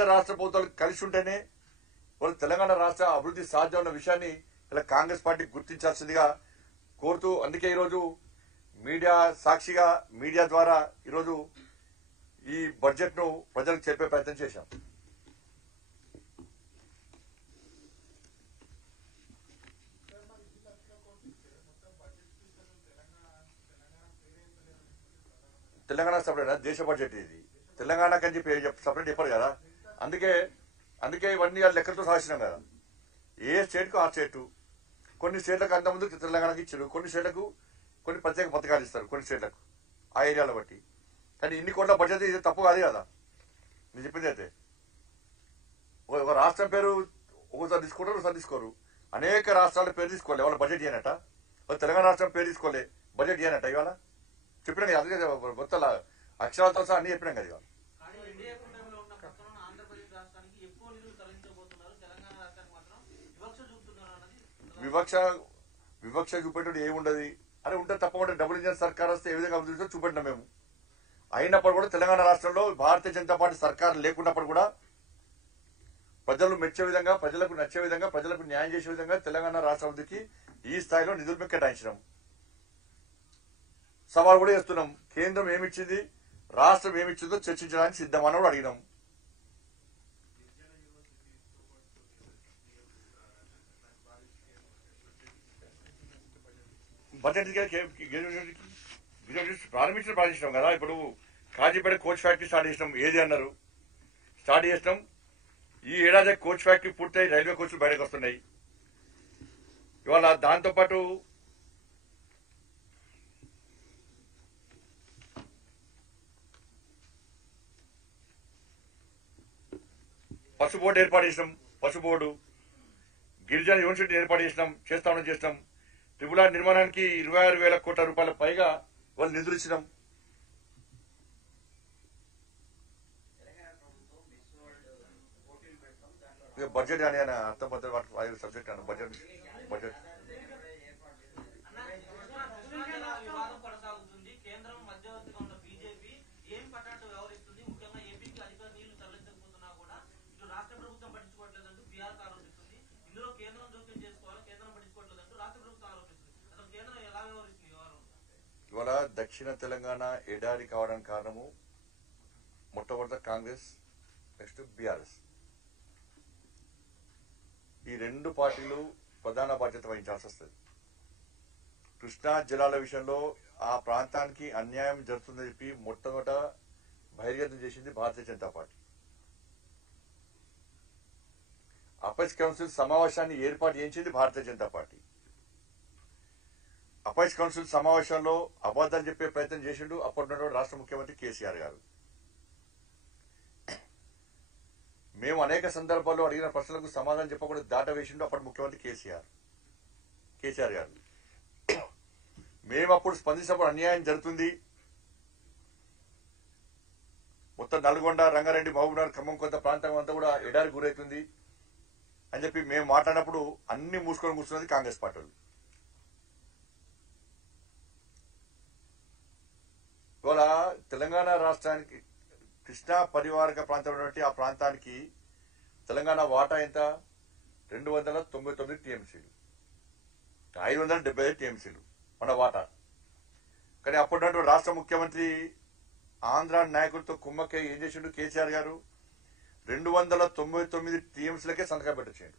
రెండు రాష్ట్ర ప్రభుత్వాలు కలిసి ఉంటేనే వాళ్ళు తెలంగాణ రాష్ట్ర అభివృద్ధి సాధ్యం అన్న విషయాన్ని ఇలా కాంగ్రెస్ పార్టీ గుర్తించాల్సిందిగా కోరుతూ, అందుకే ఈరోజు మీడియా సాక్షిగా మీడియా ద్వారా ఈరోజు ఈ బడ్జెట్ ను ప్రజలకు చెప్పే ప్రయత్నం చేశాం. తెలంగాణ సపరేట్ దేశ బడ్జెట్ ఇది, తెలంగాణకి అని చెప్పి సపరేట్ చెప్పారు కదా. అందుకే ఇవన్నీ లెక్కలతో సాధించినాం కదా. ఏ స్టేట్కు ఆ స్టేటు, కొన్ని స్టేట్లకు అంతకుముందు తెలంగాణకి ఇచ్చారు, కొన్ని స్టేట్లకు కొన్ని ప్రత్యేక పథకాలు ఇస్తారు, కొన్ని స్టేట్లకు ఆ ఏరియాల బట్టి. కానీ ఇన్ని కోట్ల బడ్జెట్ ఇది తప్పు కాదు కదా నేను చెప్పింది. అయితే ఒక రాష్ట్రం పేరు ఒకసారి తీసుకుంటారు, ఒకసారి తీసుకోరు. అనేక రాష్ట్రాల పేరు తీసుకోలే, వాళ్ళ బడ్జెట్ చేయనట. తెలంగాణ రాష్ట్రం పేరు తీసుకోలే, బడ్జెట్ చేయనట. ఇవాళ చెప్పినాం కదా, అందుకే మొత్తం అక్షరాలతో సహా అన్ని చెప్పినాం కదా. ఇవాళ వివక్ష చూపెట్టు ఏముండదు. అరే ఉంటే తప్పకుండా డబుల్ ఇంజన్ సర్కార్ వస్తే ఏ విధంగా అభివృద్ధి చూపెట్టినాం మేము. అయినప్పుడు కూడా తెలంగాణ రాష్ట్రంలో భారతీయ జనతా పార్టీ సర్కార్ లేకున్నప్పుడు కూడా ప్రజలు మెచ్చే విధంగా, ప్రజలకు నచ్చే విధంగా, ప్రజలకు న్యాయం చేసే విధంగా తెలంగాణ రాష్ట్ర అభివృద్ధికి ఈ స్థాయిలో నిధులు కేటాయించినాం. సవాల్ కూడా చేస్తున్నాం. కేంద్రం ఏమిచ్చింది, రాష్ట్రం ఏమిచ్చిందో చర్చించడానికి సిద్ధమని కూడా అడిగినాం. బడ్జెట్ ప్రారంభించినాం కదా. ఇప్పుడు కాజీపేట కోచ్ ఫ్యాక్టరీ స్టార్ట్ చేసినాం. ఏది అన్నారు, స్టార్ట్ చేసినాం. ఈ ఏడాది కోచ్ ఫ్యాక్టరీ పూర్తయి రైల్వే కోచ్లు బయటకు వస్తున్నాయి. ఇవాళ దాంతోపాటు పసు బోర్డు ఏర్పాటు చేసినాం. పసు బోర్డు, గిరిజన యూనివర్సిటీ ఏర్పాటు చేస్తాం. ట్రిపుల్ ఆర్ నిర్మాణానికి 26,000 కోట్ల రూపాయల పైగా వాళ్ళు నిధులు ఇచ్చినాం. బడ్జెట్ అని అర్థం సబ్జెక్ట్ అన్న బడ్జెట్ ఇవాళ దక్షిణ తెలంగాణ ఎడారి కావడానికి కారణము మొట్టమొదట కాంగ్రెస్, నెక్స్ట్ బీఆర్ఎస్. ఈ రెండు పార్టీలు ప్రధాన బాధ్యత వహించాల్సి వస్తుంది. కృష్ణా జలాల విషయంలో ఆ ప్రాంతానికి అన్యాయం జరుగుతుందని చెప్పి మొట్టమొదట బహిర్గతం చేసింది భారతీయ జనతా పార్టీ. అపైస్ కౌన్సిల్ సమావేశాన్ని ఏర్పాటు చేయించింది భారతీయ జనతా పార్టీ. అపైస్ కౌన్సిల్ సమావేశంలో అబద్దాలు చెప్పే ప్రయత్నం చేసిండు అప్పటి రాష్ట్ర ముఖ్యమంత్రి కేసీఆర్ గారు. మేము అనేక సందర్భాల్లో అడిగిన ప్రశ్నలకు సమాధానం చెప్పకుండా దాట వేసిండు అప్పటి ముఖ్యమంత్రి కేసీఆర్ గారు. మేము అప్పుడు స్పందించినప్పుడు అన్యాయం జరుగుతుంది, మొత్తం నల్గొండ, రంగారెడ్డి, మహబూబ్నగర్, ఖమ్మం కొంత ప్రాంతం అంతా కూడా ఎడారి గురవుతుంది అని చెప్పి మేము మాట్లాడినప్పుడు అన్ని మూసుకొని కూర్చున్నది కాంగ్రెస్ పార్టీ. ఇవాళ తెలంగాణ రాష్ట్రానికి కృష్ణా పరివారక ప్రాంతం ఆ ప్రాంతానికి తెలంగాణ వాటా ఎంత? 299 టీఎంసీలు, 575 టీఎంసీలు మన వాటా. కానీ అప్పటి రాష్ట్ర ముఖ్యమంత్రి ఆంధ్ర నాయకులతో కుమ్మక్కై ఏం చేసిండు కేసీఆర్ గారు? 299 టీఎంసీలకే సంతకం పెట్టొచ్చాడు.